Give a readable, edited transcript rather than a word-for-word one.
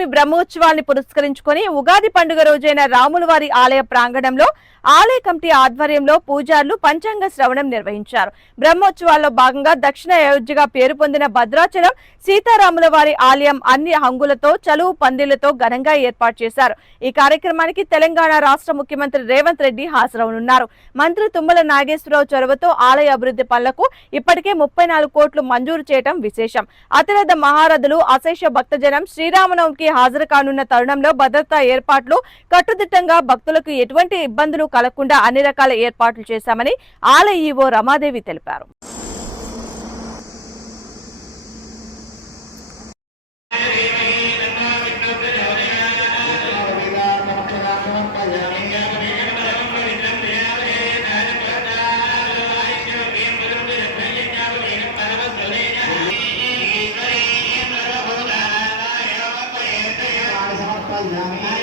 శ్రీరామనవమి బ్రహ్మోత్సవాన్ని పురస్కరించుకొని ఉగాది పండుగ రోజైన రాములవారి ఆలయ ప్రాంగణంలో ఆలయ కమిటీ ఆధ్వర్యంలో పూజారులు పంచాంగ శ్రవణం నిర్వహించారు. బ్రహ్మోత్సవాల్లో భాగంగా దక్షిణ అయోధ్యగా పేరు పొందిన భద్రాచలం సీతారాముల వారి ఆలయం అన్ని హంగులతో చలువు పందిళ్లతో ఘనంగా ఏర్పాటు చేశారు. ఈ కార్యక్రమానికి తెలంగాణ రాష్ట్ర ముఖ్యమంత్రి రేవంత్ రెడ్డి హాజరవనున్నారు. మంత్రి తుమ్మల నాగేశ్వరరావు చొరవతో ఆలయ అభివృద్ధి పనులకు ఇప్పటికే 34 కోట్లు మంజూరు చేయడం విశేషం. అతిరథ మహారథులు అశేష భక్తజనం శ్రీరామనవమికి హాజరు కానున్న తరుణంలో భద్రతా ఏర్పాట్లు కట్టుదిట్టంగా భక్తులకు ఎటువంటి ఇబ్బందులు కలగకుండా అన్ని రకాల ఏర్పాట్లు చేశామని ఆలయ ఈవో రమాదేవి తెలిపారు. Yeah.